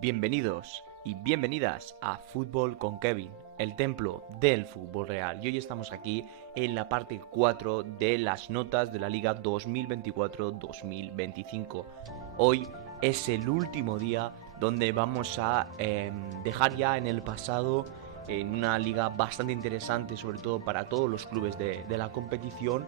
Bienvenidos y bienvenidas a Fútbol con Kevin, el templo del fútbol real. Y hoy estamos aquí en la parte 4 de las notas de la Liga 2024-2025. Hoy es el último día donde vamos a dejar ya en el pasado en una liga bastante interesante, sobre todo para todos los clubes de la competición.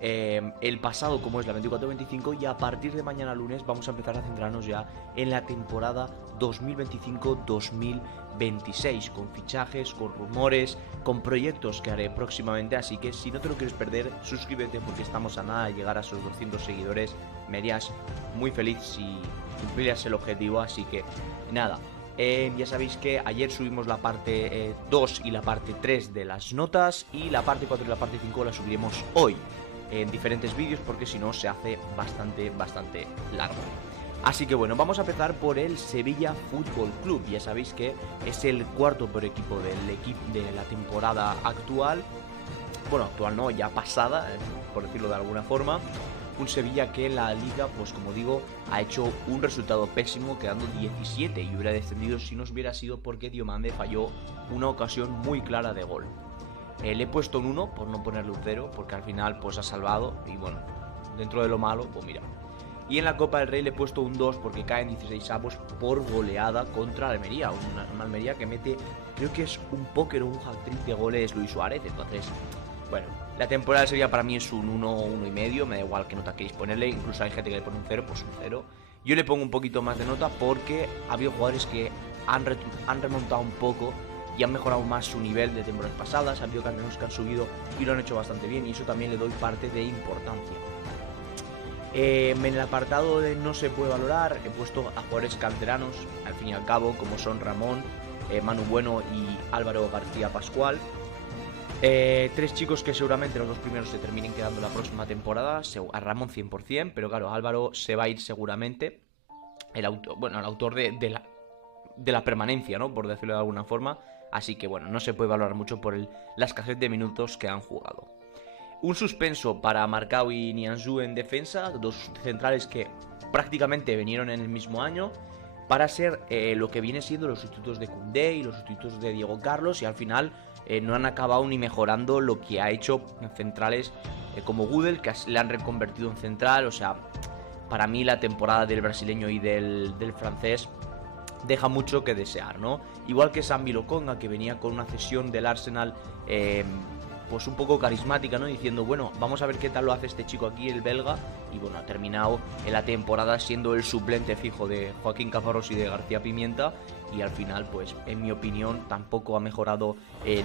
El pasado, como es la 24-25, y a partir de mañana lunes vamos a empezar a centrarnos ya en la temporada 2025-2026, con fichajes, con rumores, con proyectos que haré próximamente. Así que si no te lo quieres perder, suscríbete, porque estamos a nada de llegar a esos 200 seguidores. Me harías muy feliz si cumplieras el objetivo. Así que nada, ya sabéis que ayer subimos la parte 2 y la parte 3 de las notas, y la parte 4 y la parte 5 la subiremos hoy en diferentes vídeos, porque si no se hace bastante largo. Así que bueno, vamos a empezar por el Sevilla Fútbol Club. Ya sabéis que es el cuarto por equipo del equipo de la temporada actual. Bueno, actual no, ya pasada, por decirlo de alguna forma. Un Sevilla que en la liga, pues como digo, ha hecho un resultado pésimo, quedando 17, y hubiera descendido si no hubiera sido porque Diomande falló una ocasión muy clara de gol. Le he puesto un 1 por no ponerle un 0, porque al final pues ha salvado, y bueno, dentro de lo malo, pues mira. Y en la Copa del Rey le he puesto un 2 porque cae en 16avos por goleada contra Almería. Una Almería que mete, creo que es un póker o un hat-trick de goles Luis Suárez. Entonces, bueno, la temporada de Sevilla para mí es un 1 o 1,5. Me da igual qué nota queréis ponerle. Incluso hay gente que le pone un 0, pues un 0. Yo le pongo un poquito más de nota porque ha habido jugadores que han remontado un poco y han mejorado más su nivel de temporadas pasadas. Ha habido canteranos que han subido y lo han hecho bastante bien, y eso también le doy parte de importancia. En el apartado de no se puede valorar, he puesto a jugadores canteranos, al fin y al cabo, como son Ramón, Manu Bueno y Álvaro García Pascual. Tres chicos que seguramente los dos primeros se terminen quedando la próxima temporada. A Ramón 100%, pero claro, Álvaro se va a ir seguramente. El autor de la permanencia, ¿no? Por decirlo de alguna forma. Así que bueno, no se puede valorar mucho por la escasez de minutos que han jugado. Un suspenso para Marcao y Nianzou en defensa, dos centrales que prácticamente vinieron en el mismo año para ser lo que viene siendo los sustitutos de Koundé y los sustitutos de Diego Carlos, y al final no han acabado ni mejorando lo que ha hecho centrales como Gudel, que le han reconvertido en central. O sea, para mí la temporada del brasileño y del francés deja mucho que desear, ¿no? Igual que Sambi Lokonga, que venía con una cesión del Arsenal pues un poco carismática, ¿no? Diciendo, bueno, vamos a ver qué tal lo hace este chico aquí, el belga. Y bueno, ha terminado en la temporada siendo el suplente fijo de Joaquín Caparrós y de García Pimienta, y al final, pues en mi opinión, tampoco ha mejorado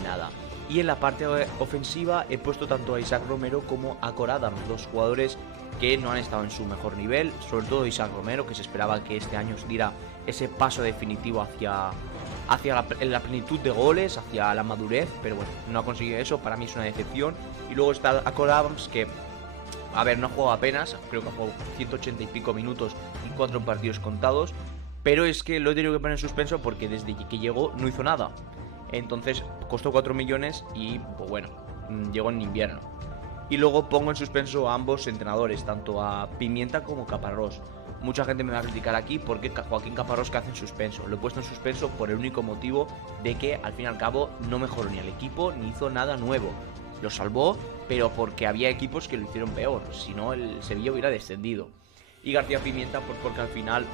nada. Y en la parte ofensiva he puesto tanto a Isaac Romero como a Cor Adams, dos jugadores que no han estado en su mejor nivel, sobre todo Isaac Romero, que se esperaba que este año se diera ese paso definitivo hacia la plenitud de goles, hacia la madurez, pero bueno, no ha conseguido eso. Para mí es una decepción. Y luego está Cor Adams, que, a ver, no ha jugado apenas, creo que ha jugado 180 y pico minutos y 4 partidos contados, pero es que lo he tenido que poner en suspenso porque desde que llegó no hizo nada. Entonces costó 4 millones y, pues bueno, llegó en invierno. Y luego pongo en suspenso a ambos entrenadores, tanto a Pimienta como Caparrós. Mucha gente me va a criticar aquí porque Joaquín Caparrós, que hace en suspenso. Lo he puesto en suspenso por el único motivo de que al fin y al cabo no mejoró ni el equipo ni hizo nada nuevo. Lo salvó, pero porque había equipos que lo hicieron peor, si no el Sevilla hubiera descendido. Y García Pimienta, pues porque al final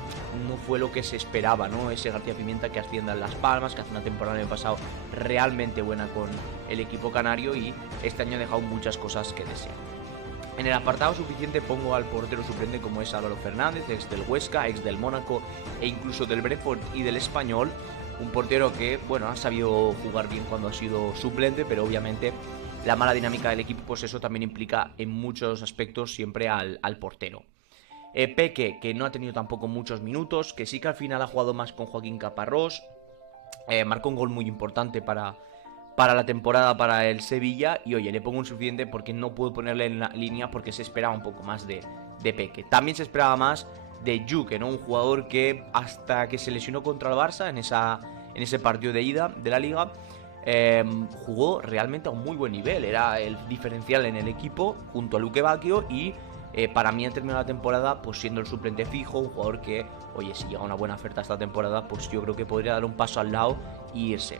no fue lo que se esperaba, ¿no? Ese García Pimienta que asciende en Las Palmas, que hace una temporada el año pasado realmente buena con el equipo canario, y este año ha dejado muchas cosas que desear. En el apartado suficiente pongo al portero suplente, como es Álvaro Fernández, ex del Huesca, ex del Mónaco e incluso del Brentford y del Español. Un portero que, bueno, ha sabido jugar bien cuando ha sido suplente, pero obviamente la mala dinámica del equipo, pues eso también implica en muchos aspectos siempre al portero. Peque, que no ha tenido tampoco muchos minutos, que sí que al final ha jugado más con Joaquín Caparrós. Marcó un gol muy importante para la temporada para el Sevilla. Y oye, le pongo un suficiente porque no puedo ponerle en la línea porque se esperaba un poco más de Peque. También se esperaba más de Juque, ¿no? Un jugador que hasta que se lesionó contra el Barça en ese partido de ida de la Liga, jugó realmente a un muy buen nivel. Era el diferencial en el equipo junto a Luque Bacchio, y Para mí ha terminado la temporada pues siendo el suplente fijo, un jugador que, oye, si llega una buena oferta esta temporada, pues yo creo que podría dar un paso al lado y irse.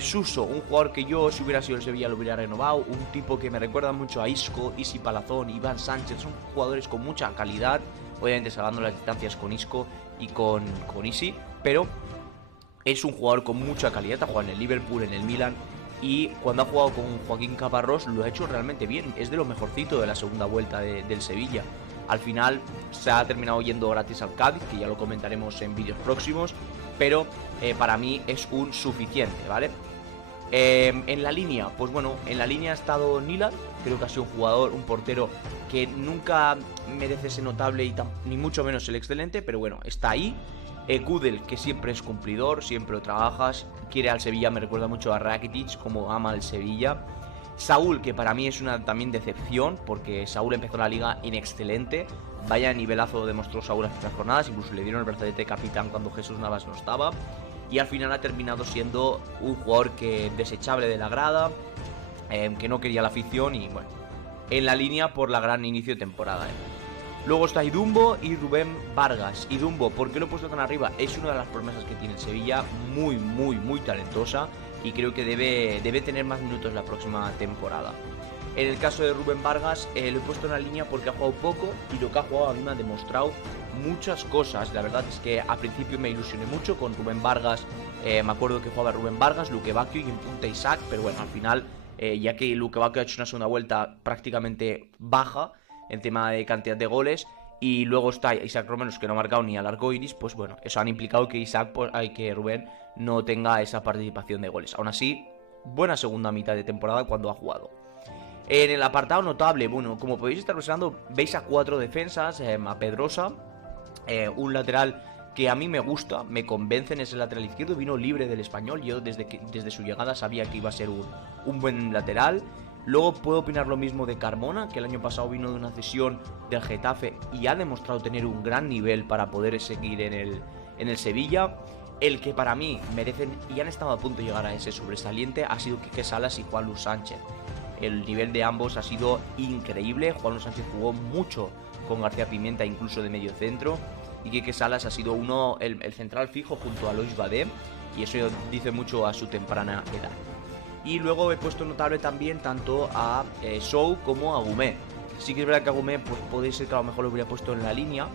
Suso, un jugador que yo, si hubiera sido el Sevilla, lo hubiera renovado. Un tipo que me recuerda mucho a Isco, Isi Palazón, Iván Sánchez. Son jugadores con mucha calidad, obviamente salvando las distancias con Isco y con Isi, pero es un jugador con mucha calidad. Ha jugado en el Liverpool, en el Milan, y cuando ha jugado con Joaquín Caparrós lo ha hecho realmente bien. Es de lo mejorcito de la segunda vuelta del Sevilla. Al final se ha terminado yendo gratis al Cádiz, que ya lo comentaremos en vídeos próximos, pero para mí es un suficiente, ¿vale? En la línea, pues bueno, en la línea ha estado Nilan. Creo que ha sido un jugador, un portero que nunca merece ese notable y ni mucho menos el excelente, pero bueno, está ahí. Gudel, que siempre es cumplidor, siempre lo trabajas, quiere al Sevilla, me recuerda mucho a Rakitic, como ama al Sevilla. Saúl, que para mí es una también decepción, porque Saúl empezó la liga inexcelente. Vaya nivelazo demostró Saúl estas jornadas, incluso le dieron el brazalete de capitán cuando Jesús Navas no estaba. Y al final ha terminado siendo un jugador que desechable de la grada, que no quería la afición y bueno, en la línea por la gran inicio de temporada. Luego está Idumbo y Rubén Vargas. Idumbo, ¿por qué lo he puesto tan arriba? Es una de las promesas que tiene el Sevilla, muy talentosa, y creo que debe tener más minutos la próxima temporada. En el caso de Rubén Vargas, lo he puesto en la línea porque ha jugado poco, y lo que ha jugado a mí me ha demostrado muchas cosas. La verdad es que al principio me ilusioné mucho con Rubén Vargas. Me acuerdo que jugaba Rubén Vargas, Luque Bacchio y en punta Isaac, pero bueno, al final, ya que Luque Bacchio ha hecho una segunda vuelta prácticamente baja en tema de cantidad de goles, y luego está Isaac Romanos, que no ha marcado ni al arco iris, pues bueno, eso han implicado que que Rubén no tenga esa participación de goles. Aún así, buena segunda mitad de temporada cuando ha jugado. En el apartado notable, bueno, como podéis estar observando, veis a 4 defensas, a Pedrosa, un lateral que a mí me gusta, me convencen, es el lateral izquierdo, vino libre del Español, yo desde su llegada sabía que iba a ser un buen lateral. Luego puedo opinar lo mismo de Carmona, que el año pasado vino de una cesión del Getafe y ha demostrado tener un gran nivel para poder seguir en el Sevilla. El que para mí merecen y han estado a punto de llegar a ese sobresaliente ha sido Quique Salas y Juan Luis Sánchez. El nivel de ambos ha sido increíble. Juan Luis Sánchez jugó mucho con García Pimienta, incluso de medio centro, y Quique Salas ha sido el central fijo junto a Lois Badé, y eso dice mucho a su temprana edad. Y luego he puesto notable también tanto a Sou como a Gumé. Sí que es verdad que a Gumé pues puede ser que a lo mejor lo hubiera puesto en la línea,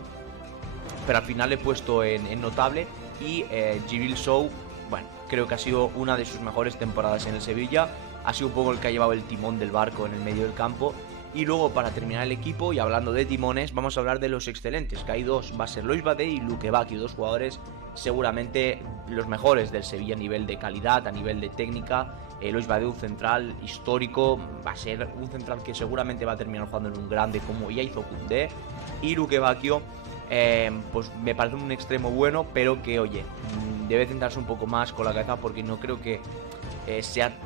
pero al final le he puesto en notable. Y Djibril Sow, bueno, creo que ha sido una de sus mejores temporadas en el Sevilla. Ha sido un poco el que ha llevado el timón del barco en el medio del campo. Y luego, para terminar el equipo, y hablando de timones, vamos a hablar de los excelentes, que hay dos. Va a ser Lois Badé y Luque Bacchio, dos jugadores seguramente los mejores del Sevilla a nivel de calidad, a nivel de técnica. Lois Badé, un central histórico, va a ser un central que seguramente va a terminar jugando en un grande como ya hizo Koundé. Y Luque Bacchio, pues me parece un extremo bueno, pero que, oye, debe centrarse un poco más con la cabeza, porque no creo que sea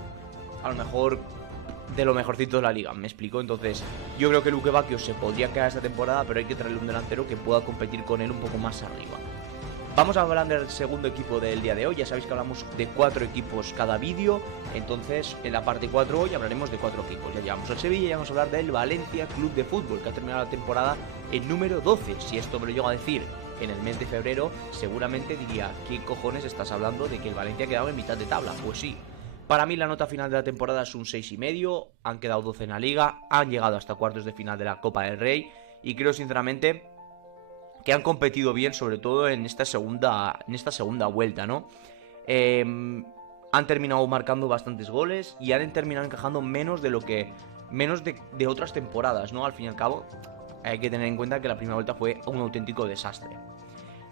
a lo mejor de lo mejorcito de la liga, me explico. Entonces yo creo que Luque Bacchio se podría quedar esta temporada, pero hay que traerle un delantero que pueda competir con él un poco más arriba. Vamos a hablar del segundo equipo del día de hoy. Ya sabéis que hablamos de 4 equipos cada vídeo, entonces en la parte 4 hoy hablaremos de 4 equipos. Ya llevamos al Sevilla y vamos a hablar del Valencia Club de Fútbol, que ha terminado la temporada en número 12. Si esto me lo llego a decir en el mes de febrero, seguramente diría: ¿qué cojones estás hablando de que el Valencia ha quedado en mitad de tabla? Pues sí. Para mí la nota final de la temporada es un 6,5, han quedado 12 en la liga, han llegado hasta cuartos de final de la Copa del Rey, y creo sinceramente que han competido bien, sobre todo en esta segunda vuelta, ¿no? Han terminado marcando bastantes goles y han terminado encajando menos de otras temporadas, ¿no? Al fin y al cabo, hay que tener en cuenta que la primera vuelta fue un auténtico desastre.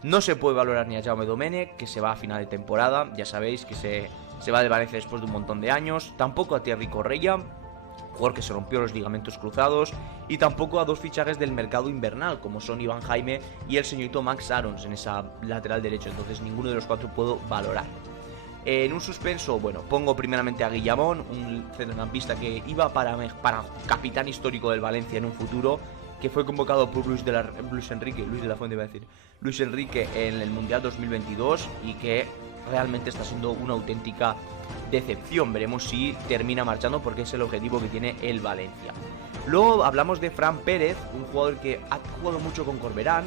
No se puede valorar ni a Jaume Domènech, que se va a final de temporada, ya sabéis que se va de Valencia después de un montón de años. Tampoco a Thierry Correia, jugador que se rompió los ligamentos cruzados. Y tampoco a dos fichajes del mercado invernal, como son Iván Jaime y el señorito Max Arons en esa lateral derecho. Entonces ninguno de los 4 puedo valorar. En un suspenso, bueno, pongo primeramente a Guillamón, un centrocampista que iba para capitán histórico del Valencia en un futuro, que fue convocado por Luis de Luis Enrique en el Mundial 2022 y que realmente está siendo una auténtica decepción. Veremos si termina marchando, porque es el objetivo que tiene el Valencia. Luego hablamos de Fran Pérez, un jugador que ha jugado mucho con Corberán,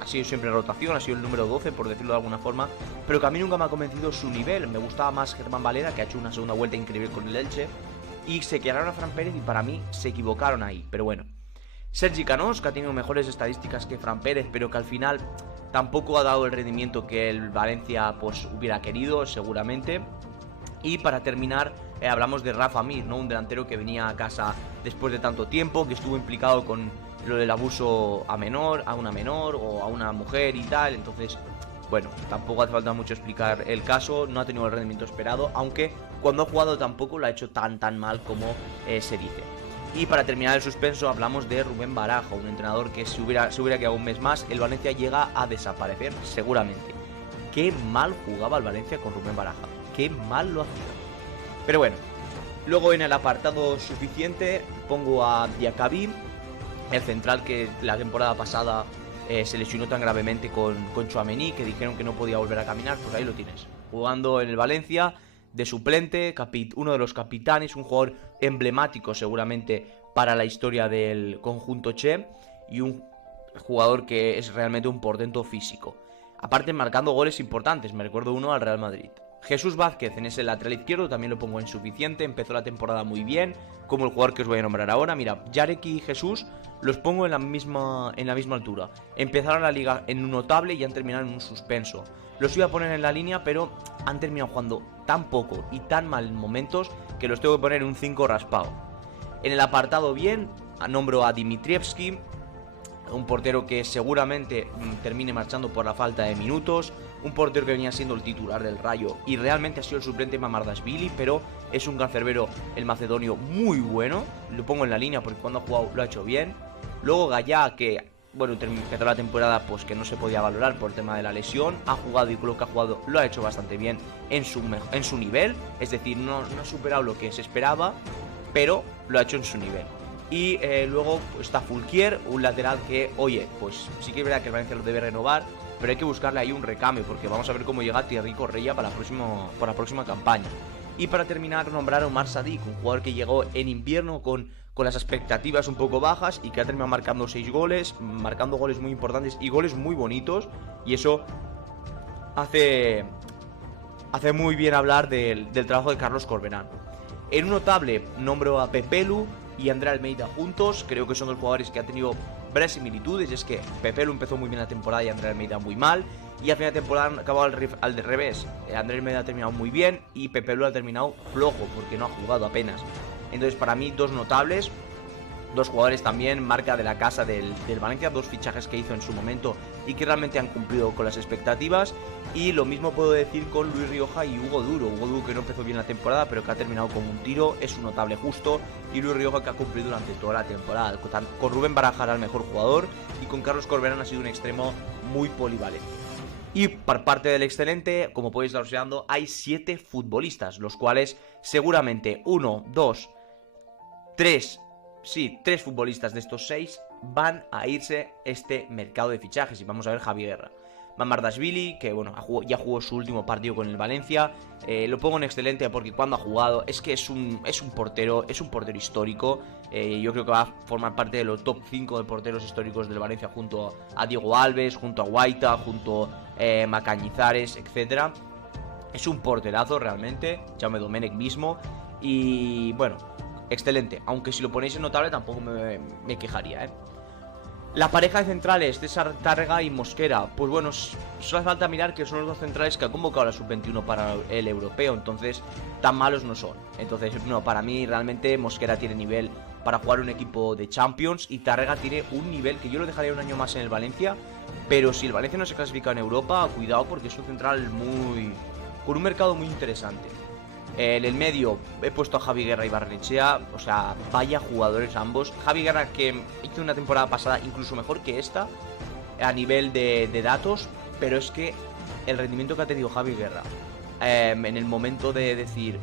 ha sido siempre rotación, ha sido el número 12 por decirlo de alguna forma, pero que a mí nunca me ha convencido su nivel. Me gustaba más Germán Valera, que ha hecho una segunda vuelta increíble con el Elche, y se quedaron a Fran Pérez y para mí se equivocaron ahí, pero bueno. Sergi Canós, que ha tenido mejores estadísticas que Fran Pérez, pero que al final tampoco ha dado el rendimiento que el Valencia pues hubiera querido seguramente. Y para terminar hablamos de Rafa Mir, ¿no? Un delantero que venía a casa después de tanto tiempo, que estuvo implicado con lo del abuso a una menor o a una mujer y tal. Entonces, bueno, tampoco hace falta mucho explicar el caso, no ha tenido el rendimiento esperado, aunque cuando ha jugado tampoco lo ha hecho tan mal como se dice. Y para terminar el suspenso hablamos de Rubén Baraja, un entrenador que si hubiera quedado un mes más, el Valencia llega a desaparecer seguramente. Qué mal jugaba el Valencia con Rubén Baraja, qué mal lo hacía. Pero bueno, luego en el apartado suficiente pongo a Diakaby, el central que la temporada pasada se lesionó tan gravemente con Tchouaméni, que dijeron que no podía volver a caminar. Pues ahí lo tienes, jugando en el Valencia de suplente, uno de los capitanes, un jugador emblemático seguramente para la historia del conjunto Che, y un jugador que es realmente un portento físico, aparte marcando goles importantes. Me recuerdo uno al Real Madrid. Jesús Vázquez en ese lateral izquierdo también lo pongo en suficiente, empezó la temporada muy bien, como el jugador que os voy a nombrar ahora. Mira, Yarek y Jesús los pongo en la misma altura. Empezaron la liga en un notable y han terminado en un suspenso. Los iba a poner en la línea, pero han terminado jugando tan poco y tan mal en momentos que los tengo que poner en un 5 raspado. En el apartado bien, nombro a Dimitrievski, un portero que seguramente termine marchando por la falta de minutos, un portero que venía siendo el titular del Rayo y realmente ha sido el suplente Mamardashvili, pero es un cancerbero el macedonio muy bueno, lo pongo en la línea porque cuando ha jugado lo ha hecho bien. Luego Gallá, que bueno, empezó la temporada pues que no se podía valorar por el tema de la lesión, ha jugado y con lo que ha jugado lo ha hecho bastante bien en su nivel, es decir, no ha superado lo que se esperaba, pero lo ha hecho en su nivel. Y luego está Fulquier, un lateral que, oye, pues sí que es verdad que el Valencia lo debe renovar, pero hay que buscarle ahí un recambio, porque vamos a ver cómo llega Thierry Correia para la próxima campaña. Y para terminar, nombrar a Omar Sadik, un jugador que llegó en invierno con las expectativas un poco bajas y que ha terminado marcando 6 goles, marcando goles muy importantes y goles muy bonitos, y eso hace muy bien hablar del trabajo de Carlos Corberán. En un notable nombro a Pepelu y André Almeida juntos. Creo que son dos jugadores que han tenido varias similitudes, y es que Pepelu empezó muy bien la temporada y André Almeida muy mal, y a final de temporada han acabado al revés. André Almeida ha terminado muy bien y Pepelu ha terminado flojo porque no ha jugado apenas. Entonces para mí dos notables, dos jugadores también marca de la casa del Valencia, dos fichajes que hizo en su momento y que realmente han cumplido con las expectativas. Y lo mismo puedo decir con Luis Rioja y Hugo Duro. Hugo Duro, que no empezó bien la temporada, pero que ha terminado como un tiro, es un notable justo. Y Luis Rioja, que ha cumplido durante toda la temporada. Con Rubén Baraja era el mejor jugador y con Carlos Corberán ha sido un extremo muy polivalente. Y por parte del excelente, como podéis estar observando, hay 7 futbolistas, los cuales seguramente 1, 2, 3... Sí, 3 futbolistas de estos 6 van a irse este mercado de fichajes. Y vamos a ver Javi Guerra. Mamardashvili, que bueno, ya jugó su último partido con el Valencia. Lo pongo en excelente porque cuando ha jugado es que es un portero histórico. Yo creo que va a formar parte de los top 5 de porteros históricos del Valencia, junto a Diego Alves, junto a Guaita, junto a Macañizares, etc. Es un porterazo realmente, Jaume Domènech mismo. Y bueno, excelente, aunque si lo ponéis en notable tampoco me quejaría, La pareja de centrales, César Tárrega y Mosquera, pues bueno, solo hace falta mirar que son los dos centrales que ha convocado a la sub-21 para el europeo, entonces tan malos no son. Entonces, no, para mí realmente Mosquera tiene nivel para jugar un equipo de Champions y Tárrega tiene un nivel que yo lo dejaría un año más en el Valencia, pero si el Valencia no se clasifica en Europa, cuidado porque es un central con un mercado muy interesante. En el medio he puesto a Javi Guerra y Barrenechea, o sea, vaya jugadores ambos. Javi Guerra, que hizo una temporada pasada incluso mejor que esta a nivel de datos, pero es que el rendimiento que ha tenido Javi Guerra en el momento de decir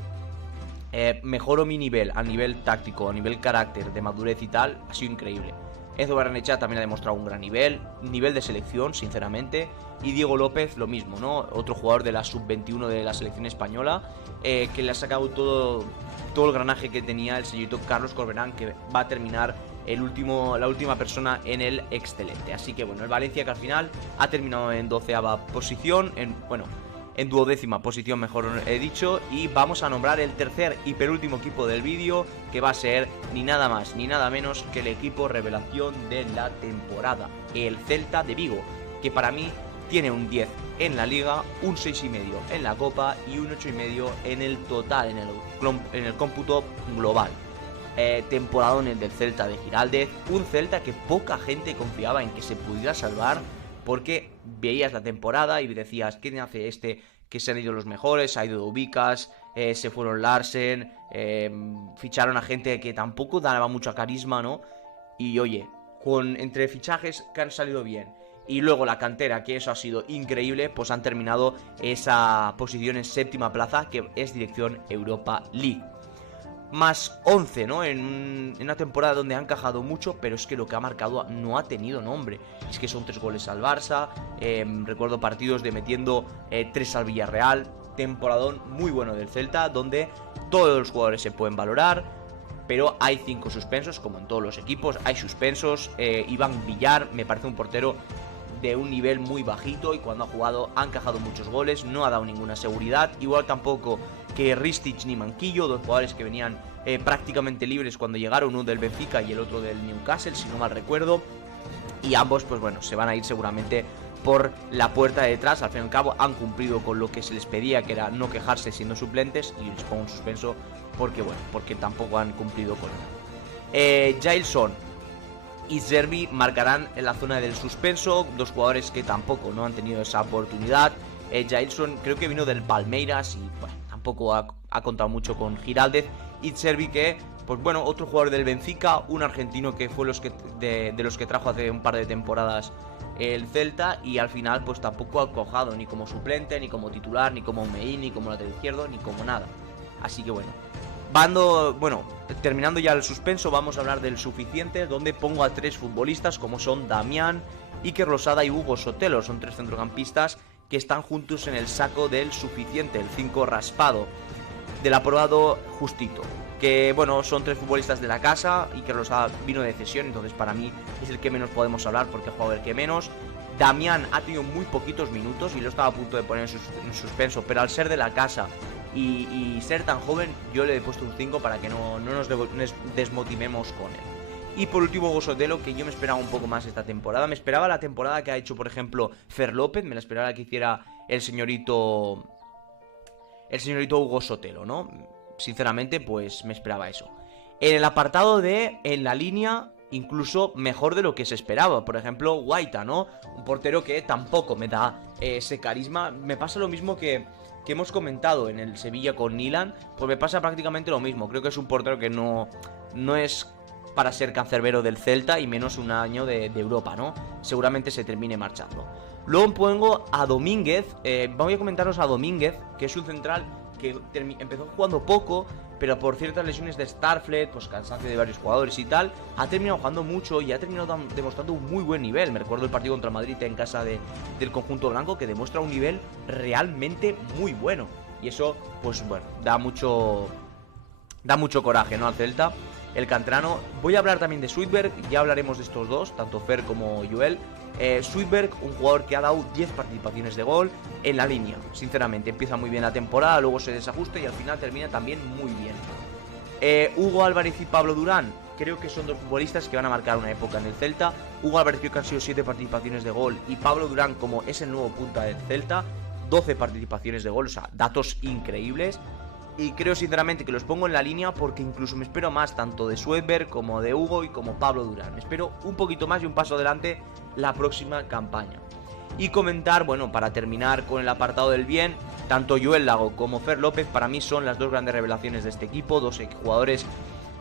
mejoro mi nivel a nivel táctico, a nivel carácter, de madurez y tal, ha sido increíble. Enzo Barrenechea también ha demostrado un gran nivel de selección, sinceramente. Y Diego López, lo mismo, ¿no? Otro jugador de la sub-21 de la selección española, que le ha sacado todo el granaje que tenía el señorito Carlos Corberán, que va a terminar la última persona en el excelente. Así que bueno, el Valencia, que al final ha terminado en 12ª posición, en 12ª posición, mejor he dicho. Y vamos a nombrar el tercer y penúltimo equipo del vídeo, que va a ser ni nada más ni nada menos que el equipo revelación de la temporada, el Celta de Vigo, que para mí tiene un 10 en la Liga, un 6,5 en la Copa y un 8,5 en el total, en el cómputo global. Temporadón el del Celta de Giraldez, un Celta que poca gente confiaba en que se pudiera salvar, porque veías la temporada y decías, ¿quién hace este? Que se han ido los mejores, ha ido Ubicas, se fueron Larsen, ficharon a gente que tampoco daba mucho carisma, ¿no? Y oye, entre fichajes que han salido bien y luego la cantera, que eso ha sido increíble, pues han terminado esa posición en 7ª plaza, que es dirección Europa League. Más 11, ¿no? En una temporada donde han encajado mucho, pero es que lo que ha marcado no ha tenido nombre. Es que son 3 goles al Barça, recuerdo partidos de metiendo 3 al Villarreal. Temporadón muy bueno del Celta, donde todos los jugadores se pueden valorar, pero hay 5 suspensos, como en todos los equipos, hay suspensos. Iván Villar me parece un portero de un nivel muy bajito, y cuando ha jugado ha encajado muchos goles, no ha dado ninguna seguridad. Igual tampoco que Ristic ni Manquillo, dos jugadores que venían prácticamente libres cuando llegaron, uno del Benfica y el otro del Newcastle, si no mal recuerdo. Y ambos, pues bueno, se van a ir seguramente por la puerta de detrás. Al fin y al cabo han cumplido con lo que se les pedía, que era no quejarse siendo suplentes, y les pongo un suspenso porque, bueno, porque tampoco han cumplido con nada. Jailson y Zerbi marcarán en la zona del suspenso, dos jugadores que tampoco no han tenido esa oportunidad. Jailson creo que vino del Palmeiras y bueno, tampoco ha contado mucho con Giraldez. Y Zerbi, que pues bueno, otro jugador del Benfica, un argentino que fue de los que trajo hace un par de temporadas el Celta, y al final pues tampoco ha cojado ni como suplente, ni como titular, ni como Meín, ni como lateral izquierdo, ni como nada. Así que bueno, terminando ya el suspenso, vamos a hablar del suficiente, donde pongo a 3 futbolistas como son Damián, Iker Losada y Hugo Sotelo. Son 3 centrocampistas que están juntos en el saco del suficiente, el 5 raspado, del aprobado justito. Que bueno, son 3 futbolistas de la casa. Iker Losada vino de cesión, entonces para mí es el que menos podemos hablar porque ha jugado el que menos. Damián ha tenido muy poquitos minutos y lo estaba a punto de poner en suspenso, pero al ser de la casa y ser tan joven, yo le he puesto un 5 para que no nos desmotivemos con él. Y por último, Hugo Sotelo, que yo me esperaba un poco más esta temporada. Me esperaba la temporada que ha hecho, por ejemplo, Fer López. Me la esperaba que hiciera el señorito Hugo Sotelo, ¿no? Sinceramente, pues me esperaba eso. En el apartado en la línea, incluso mejor de lo que se esperaba. Por ejemplo, Guaita, ¿no? Un portero que tampoco me da ese carisma. Me pasa lo mismo que hemos comentado en el Sevilla con Nilan. Pues me pasa prácticamente lo mismo. Creo que es un portero que no es para ser cancerbero del Celta, y menos un año de Europa, ¿no? Seguramente se termine marchando. Luego pongo a Domínguez. Voy a comentaros a Domínguez, que es un central que empezó jugando poco, pero por ciertas lesiones de Starflet, pues cansancio de varios jugadores y tal, ha terminado jugando mucho y ha terminado demostrando un muy buen nivel. Me recuerdo el partido contra Madrid en casa del conjunto blanco, que demuestra un nivel realmente muy bueno. Y eso, pues bueno, da mucho coraje, ¿no? Al Celta, el canterano. Voy a hablar también de Sweetberg, ya hablaremos de estos dos, tanto Fer como Joel. Sweetberg, un jugador que ha dado 10 participaciones de gol en la línea. Sinceramente, empieza muy bien la temporada, luego se desajusta y al final termina también muy bien. Hugo Álvarez y Pablo Durán, creo que son dos futbolistas que van a marcar una época en el Celta. Hugo Álvarez creo que han sido 7 participaciones de gol, y Pablo Durán, como es el nuevo punta del Celta, 12 participaciones de gol, o sea, datos increíbles. Y creo sinceramente que los pongo en la línea porque incluso me espero más tanto de Sweetberg como de Hugo y como Pablo Durán. Me espero un poquito más y un paso adelante la próxima campaña. Y comentar, bueno, para terminar con el apartado del bien, tanto Joel Lago como Fer López para mí son las dos grandes revelaciones de este equipo. Dos jugadores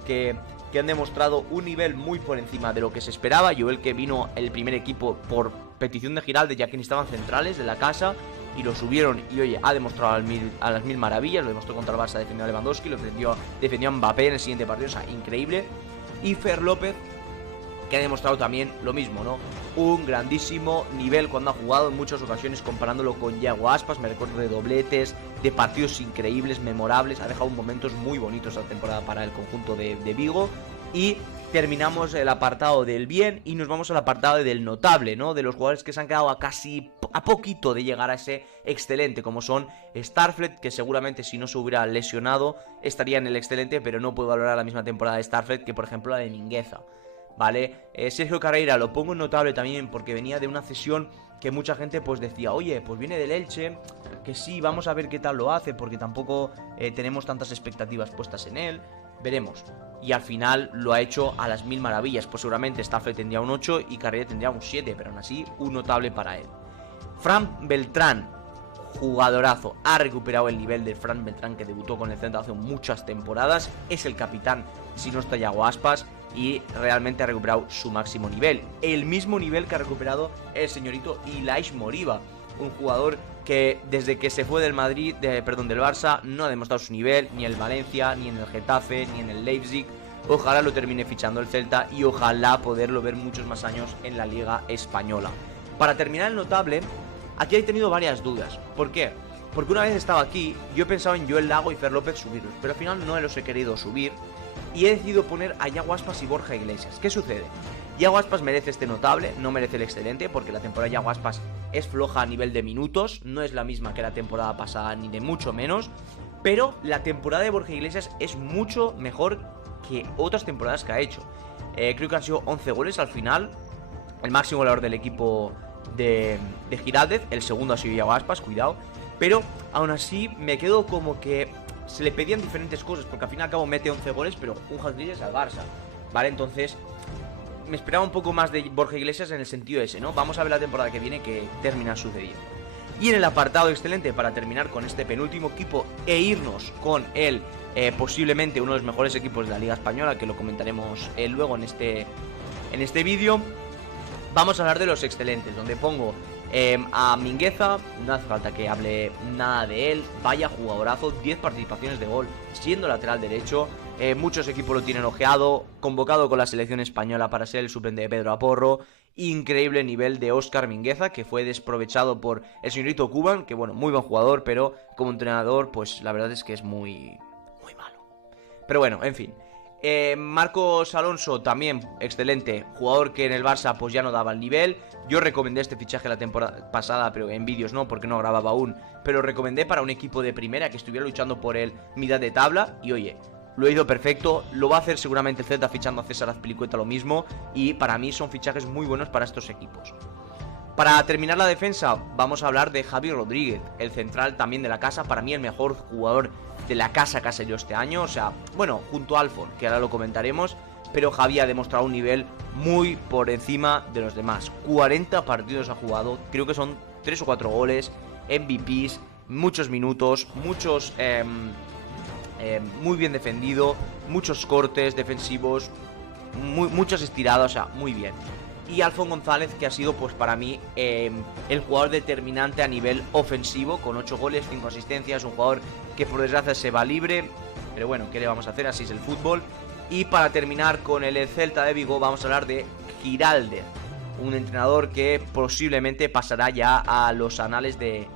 que han demostrado un nivel muy por encima de lo que se esperaba. Joel, que vino el primer equipo por petición de Giraldez, ya que necesitaban centrales de la casa, y lo subieron, y oye, ha demostrado a las mil maravillas. Lo demostró contra el Barça, defendió a Lewandowski, defendió a Mbappé en el siguiente partido, o sea, increíble. Y Fer López, que ha demostrado también lo mismo, ¿no? Un grandísimo nivel cuando ha jugado en muchas ocasiones, comparándolo con Yago Aspas. Me recuerdo de dobletes, de partidos increíbles, memorables. Ha dejado momentos muy bonitos la temporada para el conjunto de Vigo. Y terminamos el apartado del bien y nos vamos al apartado del notable, ¿no? De los jugadores que se han quedado a poquito de llegar a ese excelente, como son Starflet, que seguramente si no se hubiera lesionado estaría en el excelente, pero no puedo valorar la misma temporada de Starflet que por ejemplo la de Mingueza, ¿vale? Sergio Carreira lo pongo en notable también porque venía de una cesión que mucha gente pues decía, oye, pues viene del Elche, que sí, vamos a ver qué tal lo hace, porque tampoco tenemos tantas expectativas puestas en él, veremos. Y al final lo ha hecho a las mil maravillas. Pues seguramente Stafford tendría un 8 y Carreira tendría un 7, pero aún así un notable para él. Fran Beltrán, jugadorazo. Ha recuperado el nivel de Fran Beltrán, que debutó con el Celta hace muchas temporadas. Es el capitán, si no está Yago Aspas, y realmente ha recuperado su máximo nivel. El mismo nivel que ha recuperado el señorito Ilaish Moriba, un jugador que desde que se fue del del Barça no ha demostrado su nivel, ni en el Valencia, ni en el Getafe, ni en el Leipzig. Ojalá lo termine fichando el Celta y ojalá poderlo ver muchos más años en la Liga Española. Para terminar el notable, aquí he tenido varias dudas. ¿Por qué? Porque una vez estaba aquí, yo he pensado en Joel Lago y Fer López subirlos, pero al final no los he querido subir y he decidido poner a Yago Aspas y Borja Iglesias. ¿Qué sucede? Yago Aspas merece este notable, no merece el excelente, porque la temporada de Yago Aspas es floja a nivel de minutos, no es la misma que la temporada pasada, ni de mucho menos, pero la temporada de Borja Iglesias es mucho mejor que otras temporadas que ha hecho. Creo que han sido 11 goles al final, el máximo goleador del equipo de Giraldez, el segundo ha sido Yago Aspas, cuidado, pero aún así me quedo como que se le pedían diferentes cosas, porque al fin y al cabo mete 11 goles, pero un hat-trick al Barça, ¿vale? Entonces me esperaba un poco más de Borja Iglesias en el sentido ese, ¿no? Vamos a ver la temporada que viene que termina sucediendo. Y en el apartado excelente, para terminar con este penúltimo equipo e irnos con el posiblemente uno de los mejores equipos de la Liga Española, que lo comentaremos luego en este vídeo, vamos a hablar de los excelentes, donde pongo a Mingueza. No hace falta que hable nada de él, vaya jugadorazo, 10 participaciones de gol siendo lateral derecho. Muchos equipos lo tienen ojeado, convocado con la selección española para ser el suplente de Pedro Aporro. Increíble nivel de Óscar Mingueza, que fue desprovechado por el señorito Cuban, que bueno, muy buen jugador, pero como entrenador pues la verdad es que es muy malo. Pero bueno, en fin. Marcos Alonso también excelente, jugador que en el Barça pues ya no daba el nivel. Yo recomendé este fichaje la temporada pasada, pero en vídeos no, porque no grababa aún, pero recomendé para un equipo de primera que estuviera luchando por el mitad de tabla. Y oye, lo ha ido perfecto, lo va a hacer seguramente el Celta fichando a César Azpilicueta lo mismo. Y para mí son fichajes muy buenos para estos equipos. Para terminar la defensa, vamos a hablar de Javi Rodríguez, el central también de la casa. Para mí el mejor jugador de la casa que ha salido este año. O sea, bueno, junto a Alfon, que ahora lo comentaremos, pero Javi ha demostrado un nivel muy por encima de los demás. 40 partidos ha jugado, creo que son 3 o 4 goles, MVPs, muchos minutos, muchos muy bien defendido, muchos cortes defensivos, muchas estiradas, o sea, muy bien. Y Alfon González, que ha sido pues para mí el jugador determinante a nivel ofensivo, con 8 goles, 5 asistencias, un jugador que por desgracia se va libre, pero bueno, ¿qué le vamos a hacer? Así es el fútbol. Y para terminar con el Celta de Vigo, vamos a hablar de Giraldez, un entrenador que posiblemente pasará ya a los anales de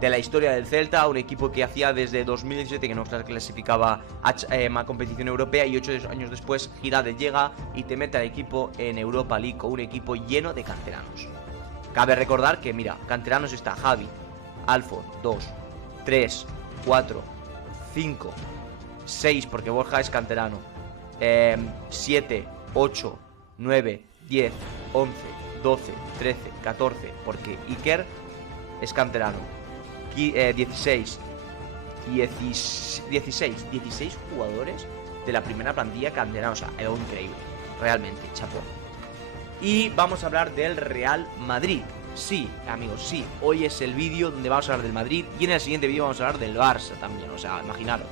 la historia del Celta, un equipo que hacía desde 2017 que no se clasificaba a competición europea, y 8 años después Giraldez llega y te mete al equipo en Europa League con un equipo lleno de canteranos. Cabe recordar que, mira, canteranos está Javi, Alfon, 2, 3, 4, 5, 6, porque Borja es canterano, 7, 8, 9, 10, 11, 12, 13, 14, porque Iker es canterano. 16 jugadores de la primera plantilla canterana, o sea, algo increíble, realmente, chapó. Y vamos a hablar del Real Madrid. Sí, amigos, sí, hoy es el vídeo donde vamos a hablar del Madrid y en el siguiente vídeo vamos a hablar del Barça también, o sea, imaginaros.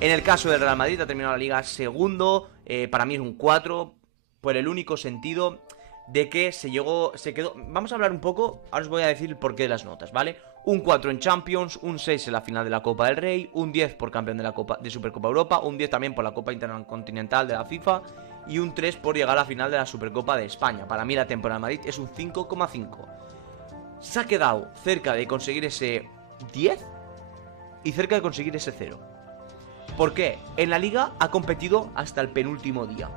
En el caso del Real Madrid ha terminado la liga segundo, para mí es un 4, por el único sentido de que se quedó. Vamos a hablar un poco, ahora os voy a decir el porqué de las notas, ¿vale? Un 4 en Champions, un 6 en la final de la Copa del Rey, un 10 por campeón de la Supercopa Europa, un 10 también por la Copa Intercontinental de la FIFA y un 3 por llegar a la final de la Supercopa de España. Para mí la temporada de Madrid es un 5,5. Se ha quedado cerca de conseguir ese 10 y cerca de conseguir ese 0. ¿Por qué? En la Liga ha competido hasta el penúltimo día,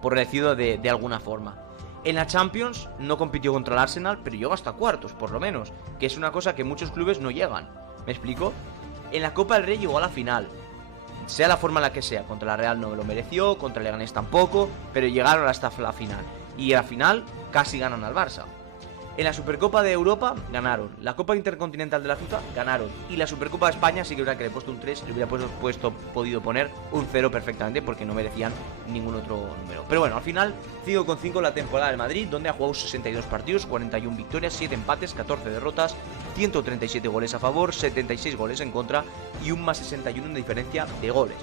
por decirlo de alguna forma. En la Champions no compitió contra el Arsenal, pero llegó hasta cuartos, por lo menos, que es una cosa que muchos clubes no llegan. ¿Me explico? En la Copa del Rey llegó a la final. Sea la forma en la que sea, contra la Real no me lo mereció, contra el Leganés tampoco, pero llegaron hasta la final. Y a la final casi ganan al Barça. En la Supercopa de Europa ganaron. La Copa Intercontinental de la FIFA ganaron. Y la Supercopa de España sí que es verdad que le he puesto un 3. Le hubiera podido poner un 0 perfectamente porque no merecían ningún otro número. Pero bueno, al final 5,5 la temporada del Madrid, donde ha jugado 62 partidos, 41 victorias, 7 empates, 14 derrotas, 137 goles a favor, 76 goles en contra y un más 61 en diferencia de goles.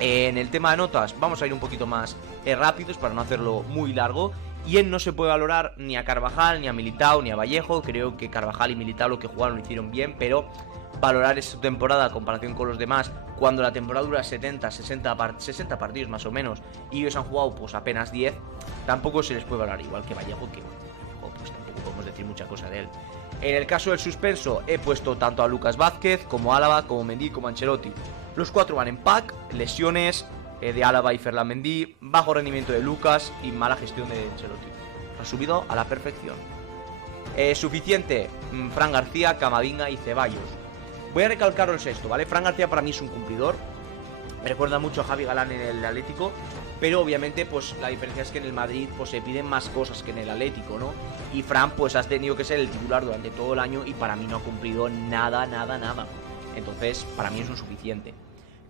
En el tema de notas vamos a ir un poquito más rápidos para no hacerlo muy largo. Y no se puede valorar ni a Carvajal, ni a Militao, ni a Vallejo. Creo que Carvajal y Militao lo que jugaron lo hicieron bien, pero valorar esa temporada a comparación con los demás, cuando la temporada dura 60 partidos más o menos, y ellos han jugado pues apenas 10, tampoco se les puede valorar, igual que Vallejo, que pues tampoco podemos decir mucha cosa de él. En el caso del suspenso he puesto tanto a Lucas Vázquez, como a Álava, como Mendy, como a Ancelotti. Los 4 van en pack, lesiones de Álava y Ferland Mendy, bajo rendimiento de Lucas y mala gestión de Ancelotti. Resumido a la perfección. Suficiente, Fran García, Camavinga y Ceballos. Voy a recalcaros esto, ¿vale? Fran García para mí es un cumplidor. Me recuerda mucho a Javi Galán en el Atlético, pero obviamente pues la diferencia es que en el Madrid pues se piden más cosas que en el Atlético, ¿no? Y Fran pues has tenido que ser el titular durante todo el año y para mí no ha cumplido nada. Entonces, para mí es un suficiente.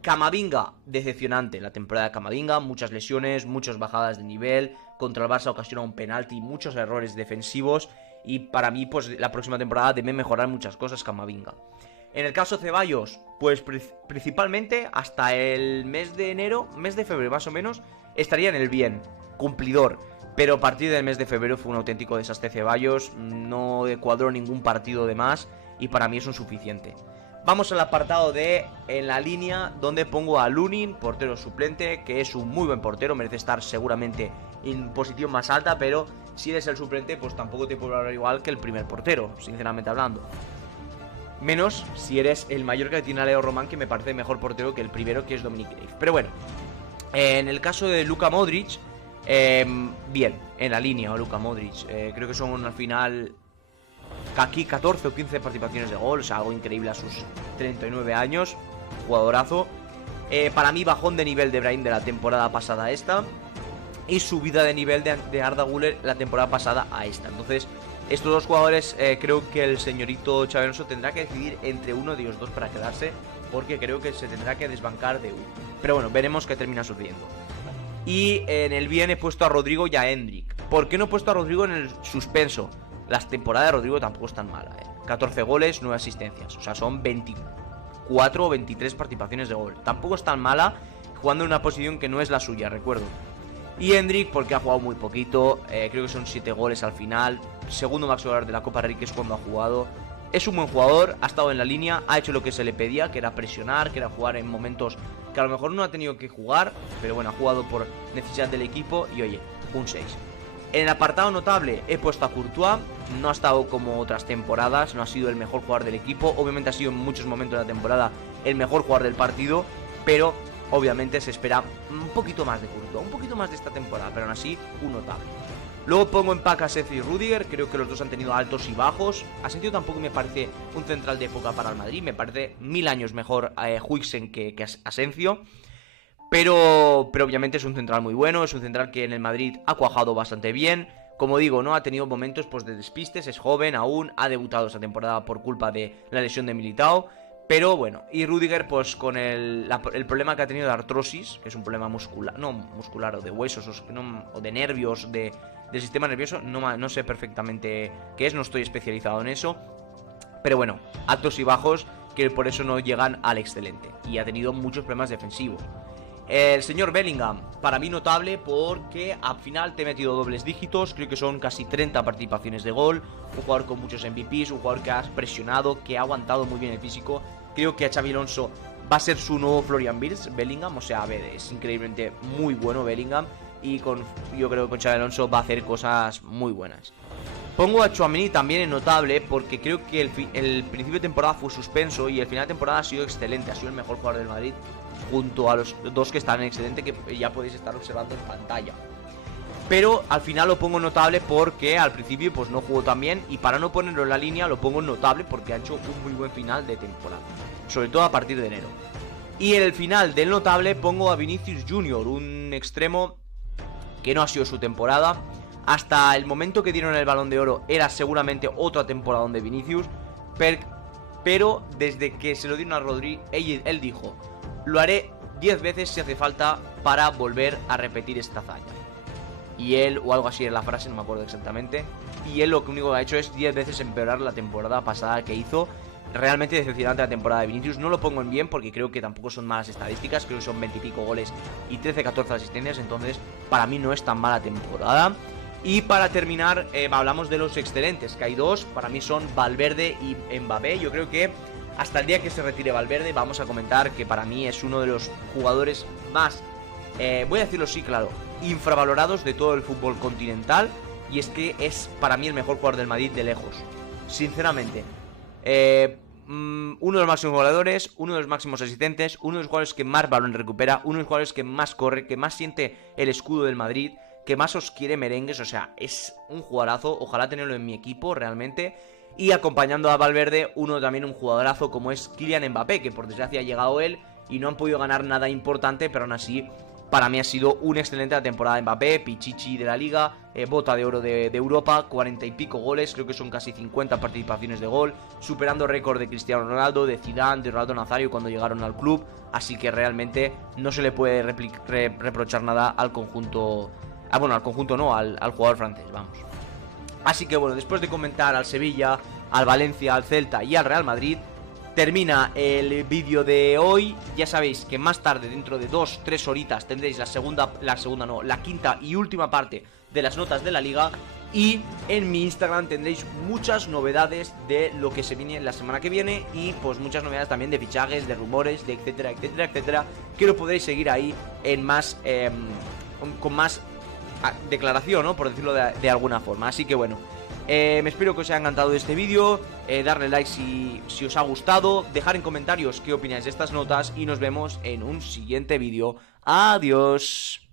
Camavinga, decepcionante la temporada de Camavinga, muchas lesiones, muchas bajadas de nivel, contra el Barça ocasiona un penalti, muchos errores defensivos y para mí pues la próxima temporada debe mejorar muchas cosas Camavinga. En el caso Ceballos, pues principalmente hasta el mes de enero, mes de febrero más o menos, estaría en el bien, cumplidor, pero a partir del mes de febrero fue un auténtico desastre Ceballos, no cuadró ningún partido de más y para mí es un suficiente. Vamos al apartado de en la línea, donde pongo a Lunin, portero suplente, que es un muy buen portero, merece estar seguramente en posición más alta, pero si eres el suplente, pues tampoco te puedo hablar igual que el primer portero, sinceramente hablando. Menos si eres el Mallorca que tiene a Leo Román, que me parece mejor portero que el primero, que es Dominic Grave. Pero bueno, en el caso de Luka Modric, bien, en la línea, o Luka Modric, creo que son al final aquí 14 o 15 participaciones de gol, o sea, algo increíble a sus 39 años, jugadorazo. Para mí bajón de nivel de Brahim de la temporada pasada a esta, y subida de nivel de Arda Güler la temporada pasada a esta. Entonces, estos dos jugadores creo que el señorito Xabi Alonso tendrá que decidir entre uno de ellos dos para quedarse, porque creo que se tendrá que desbancar de uno. Pero bueno, veremos qué termina sucediendo. Y en el bien he puesto a Rodrigo y a Endrick. ¿Por qué no he puesto a Rodrigo en el suspenso? La temporada de Rodrigo tampoco es tan mala, 14 goles, 9 asistencias. O sea, son 24 o 23 participaciones de gol. Tampoco es tan mala, jugando en una posición que no es la suya, recuerdo. Y Endrick, porque ha jugado muy poquito, creo que son 7 goles al final. Segundo máximo goleador de la Copa Rey, que es cuando ha jugado. Es un buen jugador, ha estado en la línea, ha hecho lo que se le pedía, que era presionar, que era jugar en momentos que a lo mejor no ha tenido que jugar, pero bueno, ha jugado por necesidad del equipo y oye, un 6. En el apartado notable he puesto a Courtois, no ha estado como otras temporadas, no ha sido el mejor jugador del equipo, obviamente ha sido en muchos momentos de la temporada el mejor jugador del partido, pero obviamente se espera un poquito más de Courtois, un poquito más de esta temporada, pero aún así un notable. Luego pongo en pack a Asensio y Rudiger, creo que los dos han tenido altos y bajos. Asensio tampoco me parece un central de época para el Madrid, me parece 1000 años mejor Huijsen que Asensio. Pero obviamente es un central muy bueno, es un central que en el Madrid ha cuajado bastante bien. Como digo, no ha tenido momentos pues de despistes, es joven aún, ha debutado esta temporada por culpa de la lesión de Militao. Pero bueno, y Rudiger pues con el problema que ha tenido de artrosis, que es un problema muscular, no muscular o de huesos o de nervios, del sistema nervioso, no sé perfectamente qué es, no estoy especializado en eso. Pero bueno, altos y bajos que por eso no llegan al excelente. Y ha tenido muchos problemas defensivos. El señor Bellingham, para mí notable porque al final te he metido dobles dígitos, creo que son casi 30 participaciones de gol, un jugador con muchos MVPs, un jugador que has presionado, que ha aguantado muy bien el físico. Creo que a Xabi Alonso va a ser su nuevo Florian Wirtz, Bellingham. O sea, a ver, es increíblemente muy bueno Bellingham. Y yo creo que con Xabi Alonso va a hacer cosas muy buenas. Pongo a Tchouaméni también en notable porque creo que el principio de temporada fue suspenso y el final de temporada ha sido excelente. Ha sido el mejor jugador del Madrid junto a los dos que están en excelente, que ya podéis estar observando en pantalla. Pero al final lo pongo en notable porque al principio pues no jugó tan bien, y para no ponerlo en la línea lo pongo en notable porque ha hecho un muy buen final de temporada, sobre todo a partir de enero. Y en el final del notable pongo a Vinicius Junior, un extremo que no ha sido su temporada. Hasta el momento que dieron el Balón de Oro era seguramente otra temporada de Vinicius, pero desde que se lo dieron a Rodri, él dijo: lo haré 10 veces si hace falta para volver a repetir esta hazaña. Y él, o algo así en la frase, no me acuerdo exactamente, y él lo único que ha hecho es 10 veces empeorar la temporada pasada que hizo. Realmente decepcionante la temporada de Vinicius. No lo pongo en bien porque creo que tampoco son malas estadísticas. Creo que son 20 y pico goles y 13-14 asistencias. Entonces para mí no es tan mala temporada. Y para terminar, hablamos de los excelentes, que hay dos. Para mí son Valverde y Mbappé. Yo creo que hasta el día que se retire Valverde vamos a comentar que para mí es uno de los jugadores más, voy a decirlo sí, claro, infravalorados de todo el fútbol continental. Y es que es para mí el mejor jugador del Madrid de lejos, sinceramente. Uno de los máximos goleadores, uno de los máximos asistentes, uno de los jugadores que más balón recupera, uno de los jugadores que más corre, que más siente el escudo del Madrid, que más os quiere merengues. O sea, es un jugadorazo. Ojalá tenerlo en mi equipo realmente. Y acompañando a Valverde, también un jugadorazo como es Kylian Mbappé, que por desgracia ha llegado él y no han podido ganar nada importante, pero aún así para mí ha sido una excelente temporada de Mbappé. Pichichi de la Liga, bota de oro de Europa, 40 y pico goles, creo que son casi 50 participaciones de gol, superando récord de Cristiano Ronaldo, de Zidane, de Ronaldo Nazario cuando llegaron al club. Así que realmente no se le puede reprochar nada al conjunto, al conjunto no, al jugador francés, vamos. Así que bueno, después de comentar al Sevilla, al Valencia, al Celta y al Real Madrid, termina el vídeo de hoy. Ya sabéis que más tarde, dentro de 2-3 horitas, tendréis la quinta y última parte de las notas de la liga. Y en mi Instagram tendréis muchas novedades de lo que se viene la semana que viene. Y pues muchas novedades también de fichajes, de rumores, de etcétera, etcétera, etcétera, que lo podréis seguir ahí en más, con más declaración, ¿no? Por decirlo de alguna forma. Así que bueno, me espero que os haya encantado este vídeo, darle like si os ha gustado, dejar en comentarios qué opináis de estas notas y nos vemos en un siguiente vídeo. Adiós.